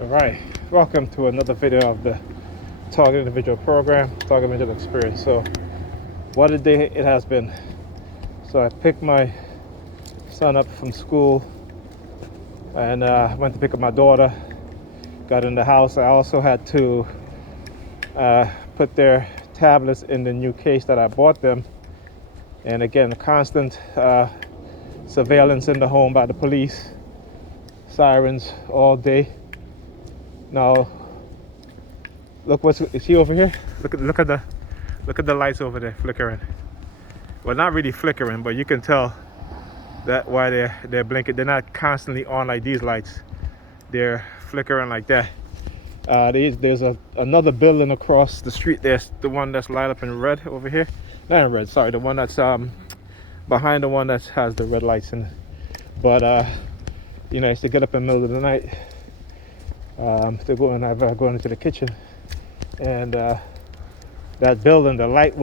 All right, welcome to another video of the Target Individual Program, Target Individual Experience. So, what a day it has been. So, I picked my son up from school and went to pick up my daughter. Got in the house. I also had to put their tablets in the new case that I bought them. And again, constant surveillance in the home by the police, sirens all day. Now, look is he over here? Look at the lights over there flickering. Well, not really flickering, but you can tell that why they're blinking. They're not constantly on like these lights. They're flickering like that. There's another building across the street. There's the one that's light up in red over here. Not in red, sorry. The one that's behind the one that has the red lights in it. But it's to get up in the middle of the night. To go and I've gone into the kitchen, and that building, the light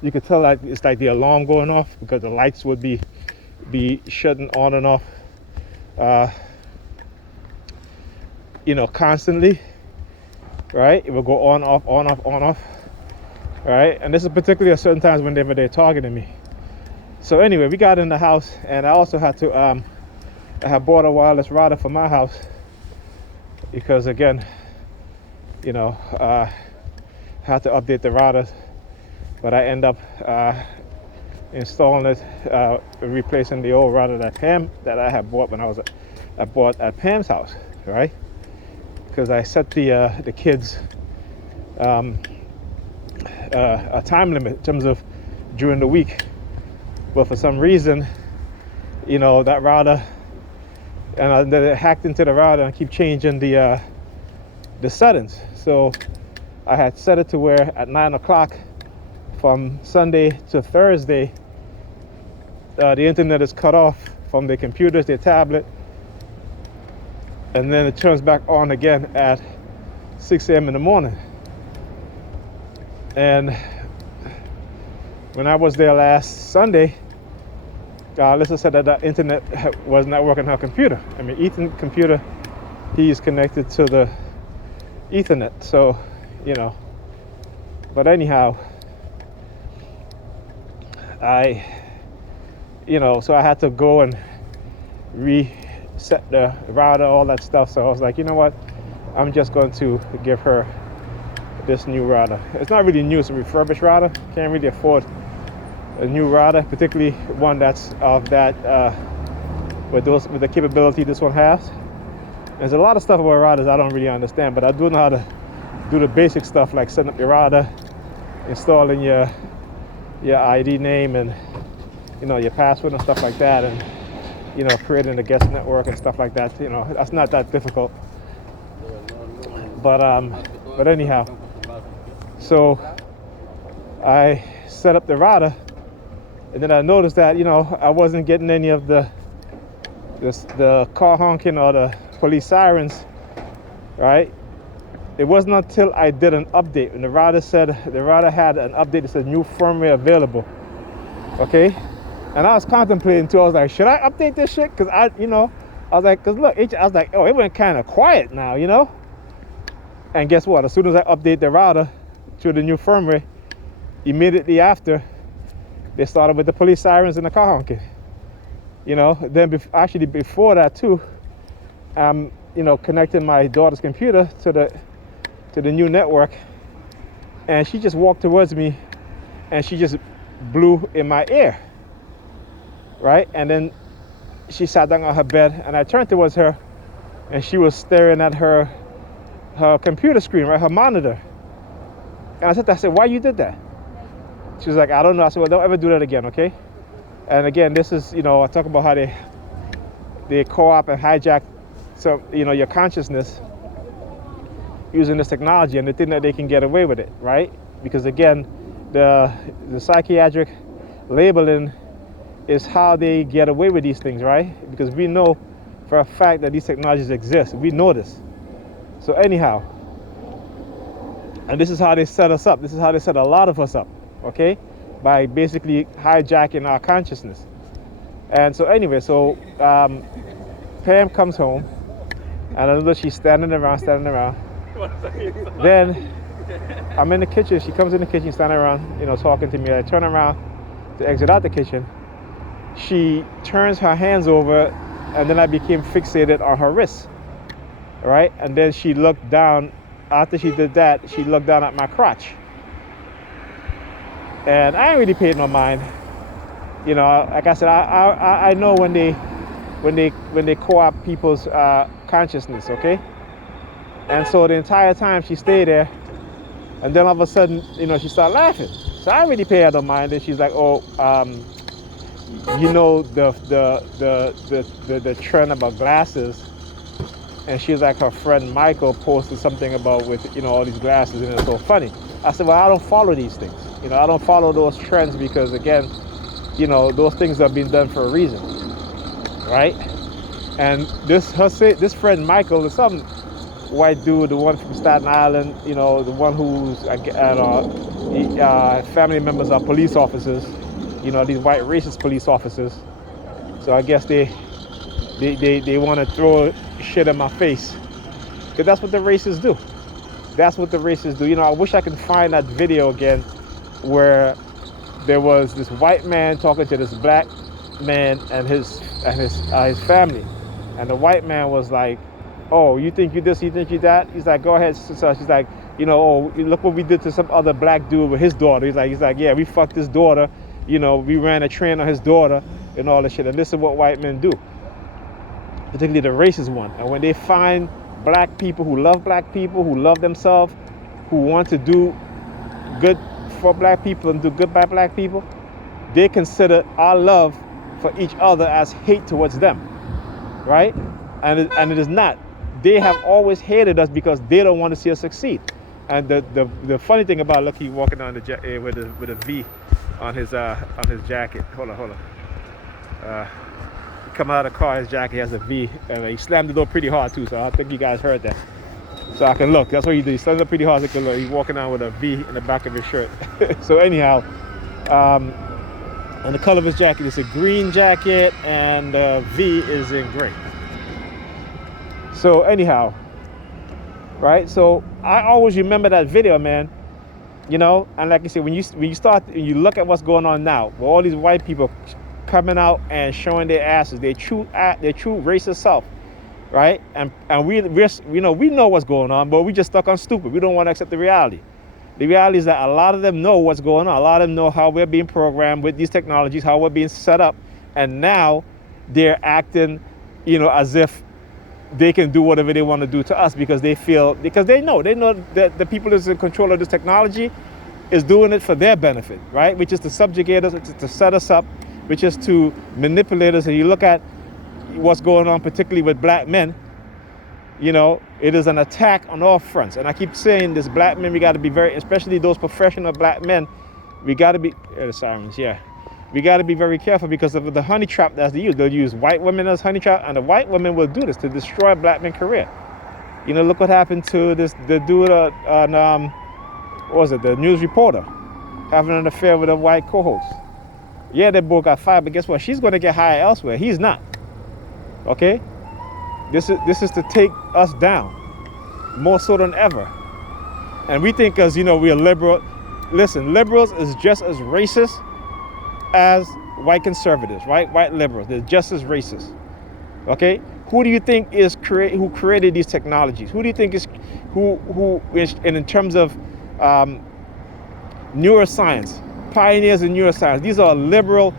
you could tell that it's like the alarm going off because the lights would be shutting on and off, constantly, right? It will go on, off, on, off, on, off, right? And this is particularly at certain times whenever they're targeting me. So anyway, we got in the house, and I also had to, I had bought a wireless router for my house. Because again, had to update the router, but I end up installing it, replacing the old router that I had bought when I bought at Pam's house, right? Because I set the kids a time limit in terms of during the week, but for some reason, that router. And I hacked into the router and keep changing the settings. So I had set it to where at 9 o'clock from Sunday to Thursday, the internet is cut off from their computers, their tablet, and then it turns back on again at 6 a.m. in the morning. And when I was there last Sunday, Alyssa said that the internet was not working on her computer. I mean, Ethan's computer, he's connected to the Ethernet. So, but anyhow, so I had to go and reset the router, all that stuff. So I was like, you know what? I'm just going to give her this new router. It's not really new, it's a refurbished router. Can't really afford a new router, particularly one that's of that with the capability this one has. There's a lot of stuff about routers I don't really understand, but I do know how to do the basic stuff like setting up your router, installing your ID name and your password and stuff like that, and creating a guest network and stuff like that. That's not that difficult. But anyhow, so I set up the router. And then I noticed that, I wasn't getting any of the car honking or the police sirens, right? It wasn't until I did an update and the router had an update that said new firmware available, okay? And I was contemplating too. I was like, should I update this shit? Because I was like, because look, I was like, oh, it went kind of quiet now, And guess what? As soon as I update the router to the new firmware, immediately after, they started with the police sirens and the car honking. Then actually before that too, I'm connecting my daughter's computer to the new network, and she just walked towards me, and she just blew in my ear, right? And then she sat down on her bed, and I turned towards her, and she was staring at her computer screen, right, her monitor. And I said, why you did that? She was like, I don't know. I said, well, don't ever do that again, okay? And again, this is, I talk about how they co-opt and hijack your consciousness using this technology, and they think that they can get away with it, right? Because again, the psychiatric labeling is how they get away with these things, right? Because we know for a fact that these technologies exist. We know this. So anyhow, and this is how they set us up. This is how they set a lot of us up. Okay, by basically hijacking our consciousness. And so anyway, Pam comes home, And I know she's standing around. Then I'm in the kitchen. She comes in the kitchen, standing around, talking to me. I turn around to exit out the kitchen. She turns her hands over, and then I became fixated on her wrists, right? And then she looked down. After she did that, she looked down at my crotch. And I ain't really paid no mind. Like I said, I know when they co-opt people's consciousness, okay? And so the entire time she stayed there, and then all of a sudden, she started laughing. So I really paid her no mind. And she's like, "Oh, the trend about glasses." And she's like, her friend Michael posted something about with all these glasses, and it's so funny. I said, well, I don't follow these things. I don't follow those trends because, again, those things are being done for a reason, right? And this friend Michael is some white dude, the one from Staten Island, the one whose family members are police officers, these white racist police officers. So I guess they want to throw shit in my face, because that's what the racists do. That's what the racists do. I wish I could find that video again where there was this white man talking to this black man and his family, and the white man was like, "Oh, you think you this, you think you that?" He's like, "Go ahead." So she's like, "Oh, look what we did to some other black dude with his daughter." He's like, "Yeah, we fucked his daughter. We ran a train on his daughter and all this shit." And this is what white men do, particularly the racist one. And when they find black people who love themselves, who want to do good for black people and do good by black people, they consider our love for each other as hate towards them, right? And it is not. They have always hated us because they don't want to see us succeed. And the funny thing about, look, he's walking down with a V on his jacket. Hold on. Come out of the car, his jacket has a V, and he slammed the door pretty hard too, so I think you guys heard that. So I can look. That's what he did. He slammed it pretty hard so I can look. He's walking out with a V in the back of his shirt. So anyhow, and the color of his jacket is a green jacket, and the V is in gray. So anyhow, right? So I always remember that video, man. And like I said, when you look at what's going on now, with all these white people coming out and showing their asses, their true racist self, right? And we know what's going on, but we just stuck on stupid. We don't want to accept the reality. The reality is that a lot of them know what's going on. A lot of them know how we're being programmed with these technologies, how we're being set up, and now they're acting, as if they can do whatever they want to do to us because they know that the people that's in control of this technology is doing it for their benefit, right? Which is to subjugate us, to set us up, which is to manipulate us. And you look at what's going on, particularly with black men, it is an attack on all fronts. And I keep saying this, black men, we got to be especially those professional black men, we got to be, the sirens, yeah. We got to be very careful because of the honey trap that's they use. They'll use white women as honey trap, and the white women will do this to destroy black men's career. Look what happened to the dude on, what was it, the news reporter, having an affair with a white co-host. Yeah, they both got fired, but guess what? She's going to get hired elsewhere. He's not. Okay? This is to take us down more so than ever. And we think because, we're liberal. Listen, liberals is just as racist as white conservatives, right? White liberals, they're just as racist. Okay? Who do you think who created these technologies? Who do you think who is, and in terms of neuroscience, pioneers in neuroscience, these are liberal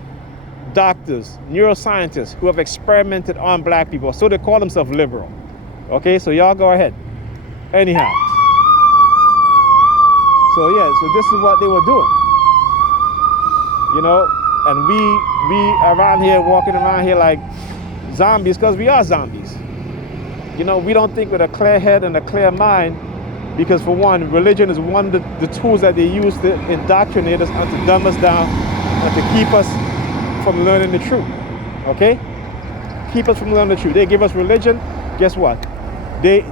doctors, neuroscientists who have experimented on black people, so they call themselves liberal. Okay, so y'all go ahead. Anyhow, so yeah, so this is what they were doing, and we around here walking around here like zombies because we are zombies. We don't think with a clear head and a clear mind because, for one, religion is one of the tools that they use to indoctrinate us and to dumb us down and to keep us from learning the truth. Okay? Keep us from learning the truth. They give us religion. Guess what? They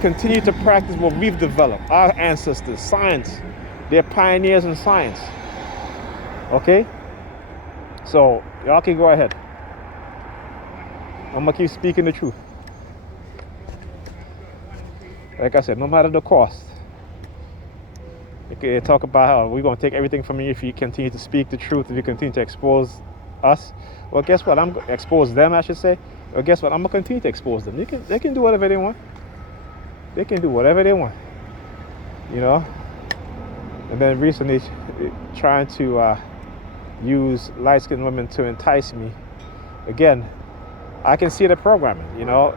continue to practice what we've developed. Our ancestors, science. They're pioneers in science. Okay? So y'all can go ahead. I'm gonna keep speaking the truth. Like I said, no matter the cost. They talk about how we're going to take everything from you if you continue to speak the truth, if you continue to expose us. Well, guess what? I'm going to expose them, I should say. Well, guess what? I'm going to continue to expose them. They can do whatever they want. They can do whatever they want. You know? And then recently, trying to use light-skinned women to entice me. Again, I can see the programming. You know,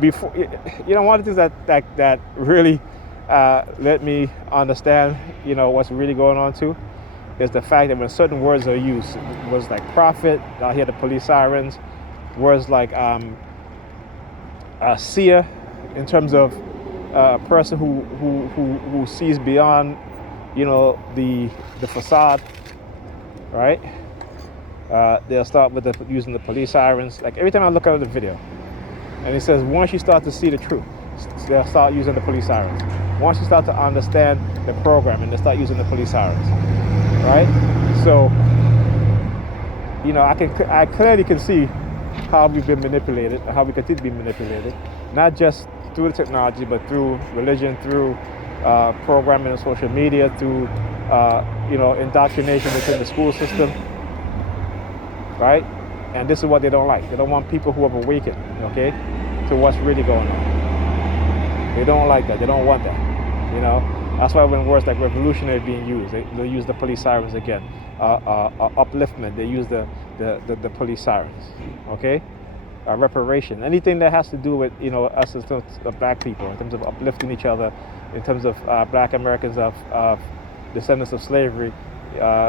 before, you know, one of the things that really let me understand, you know, what's really going on too, is the fact that when certain words are used, words like prophet, I hear the police sirens, words like seer, in terms of a person who sees beyond, you know, the facade, right? They'll start with using the police sirens. Like every time I look at the video, and it says once you start to see the truth, they'll start using the police sirens. Once you start to understand the program, and they start using the police sirens, right? So, you know, I clearly can see how we've been manipulated, how we continue to be manipulated, not just through the technology, but through religion, through programming and social media, through you know, indoctrination within the school system, right? And this is what they don't like. They don't want people who have awakened, okay, to what's really going on. They don't like that. They don't want that. You know, that's why when words like revolutionary are being used, they use the police sirens again. Upliftment, they use the police sirens. Okay, reparation, anything that has to do with, you know, us as black people, in terms of uplifting each other, in terms of black Americans of descendants of slavery,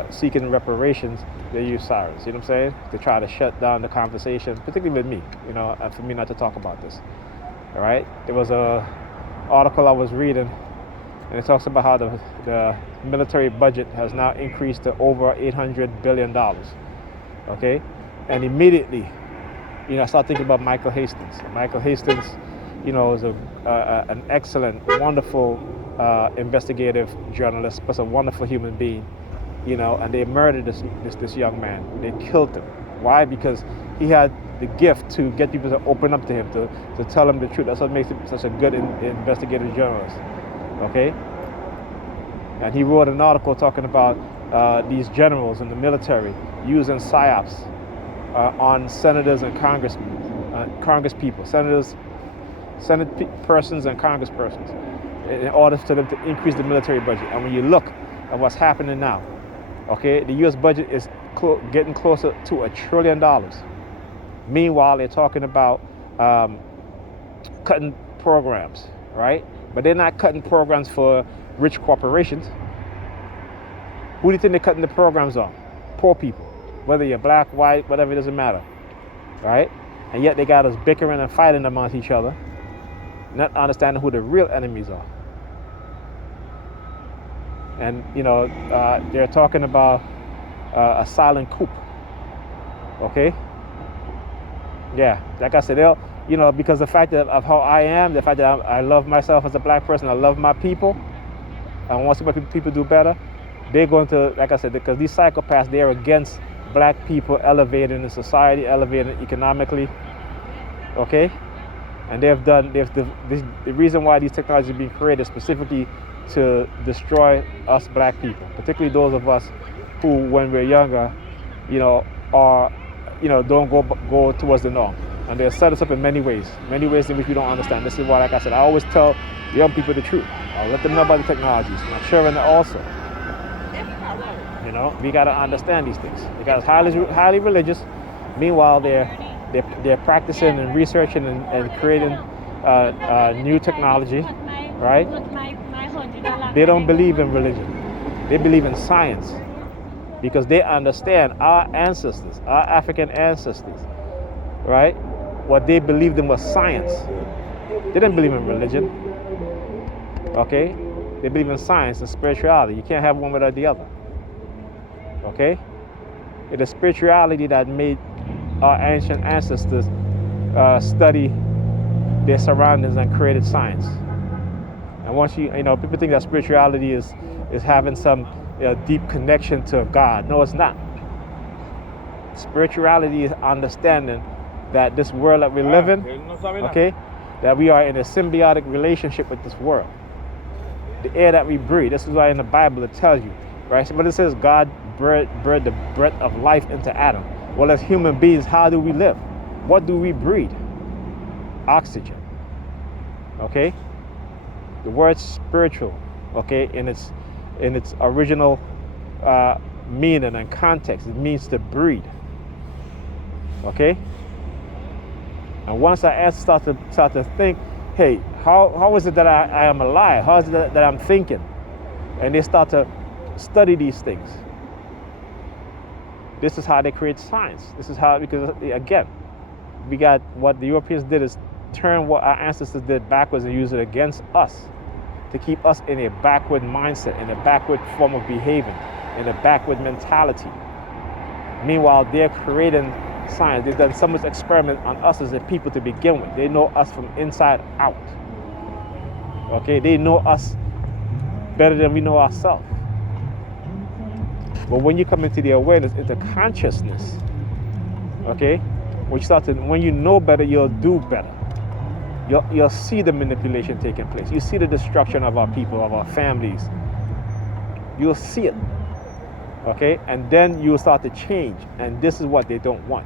seeking reparations, they use sirens. You know what I'm saying? To try to shut down the conversation, particularly with me. You know, and for me not to talk about this. All right. There was a article I was reading, and it talks about how the military budget has now increased to over $800 billion. Okay, and immediately, you know, I started thinking about Michael Hastings. Michael Hastings, you know, is an excellent, wonderful investigative journalist, plus a wonderful human being. You know, and they murdered this young man. They killed him. Why? Because he had the gift to get people to open up to him, to tell him the truth. That's what makes him such a good investigative journalist. Okay? And he wrote an article talking about these generals in the military using psyops on senators and congresspeople, senate persons and congresspersons, in order for them to increase the military budget. And when you look at what's happening now, okay, the U.S. budget is getting closer to $1 trillion. Meanwhile, they're talking about cutting programs, right? But they're not cutting programs for rich corporations. Who do you think they're cutting the programs on? Poor people. Whether you're black, white, whatever, it doesn't matter, right? And yet they got us bickering and fighting amongst each other, not understanding who the real enemies are. And, you know, they're talking about a silent coup. Okay? Yeah, like I said, they'll, you know, because the fact that of how I am, the fact that I love myself as a black person, I love my people, I want to see my people do better, they're going to, like I said, because these psychopaths, they're against black people elevating in society, elevating economically. Okay? And the reason why these technologies are being created specifically to destroy us black people, particularly those of us who, when we're younger, you know, are, you know, don't go towards the norm. And they set us up in many ways in which we don't understand. This is why, like I said, I always tell young people the truth. I'll let them know about the technologies. My children also. You know, we got to understand these things. They got us highly religious. Meanwhile, they're practicing and researching and creating new technology, right? They don't believe in religion. They believe in science, because they understand our ancestors, our African ancestors, right? What they believed in was science. They didn't believe in religion. Okay? They believe in science and spirituality. You can't have one without the other. Okay? It is spirituality that made our ancient ancestors study their surroundings and created science. And once you know, people think that spirituality is having some deep connection to God. No, it's not. Spirituality is understanding that this world that we live in, okay, that we are in a symbiotic relationship with this world. The air that we breathe. This is why in the Bible it tells you, right? But it says God breathed the breath of life into Adam. Well, as human beings, how do we live? What do we breathe? Oxygen. Okay? The word spiritual, okay, in its original meaning and context, it means to breathe. Okay? And once I start to think, hey, how is it that I am alive? How is it that I'm thinking? And they start to study these things. This is how they create science. This is how, because again, we got what the Europeans did is turn what our ancestors did backwards and use it against us to keep us in a backward mindset, in a backward form of behaving, in a backward mentality. Meanwhile, they're creating science. They've done so much experiment on us as a people to begin with. They know us from inside out. Okay, they know us better than we know ourselves. But when you come into the awareness, into consciousness, okay, when you know better, you'll do better. You'll see the manipulation taking place. You see the destruction of our people, of our families. You'll see it. Okay? And then you'll start to change. And this is what they don't want.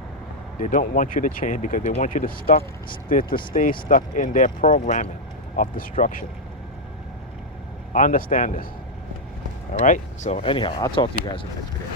They don't want you to change because they want you to stay stuck in their programming of destruction. Understand this. All right? So anyhow, I'll talk to you guys in the next video.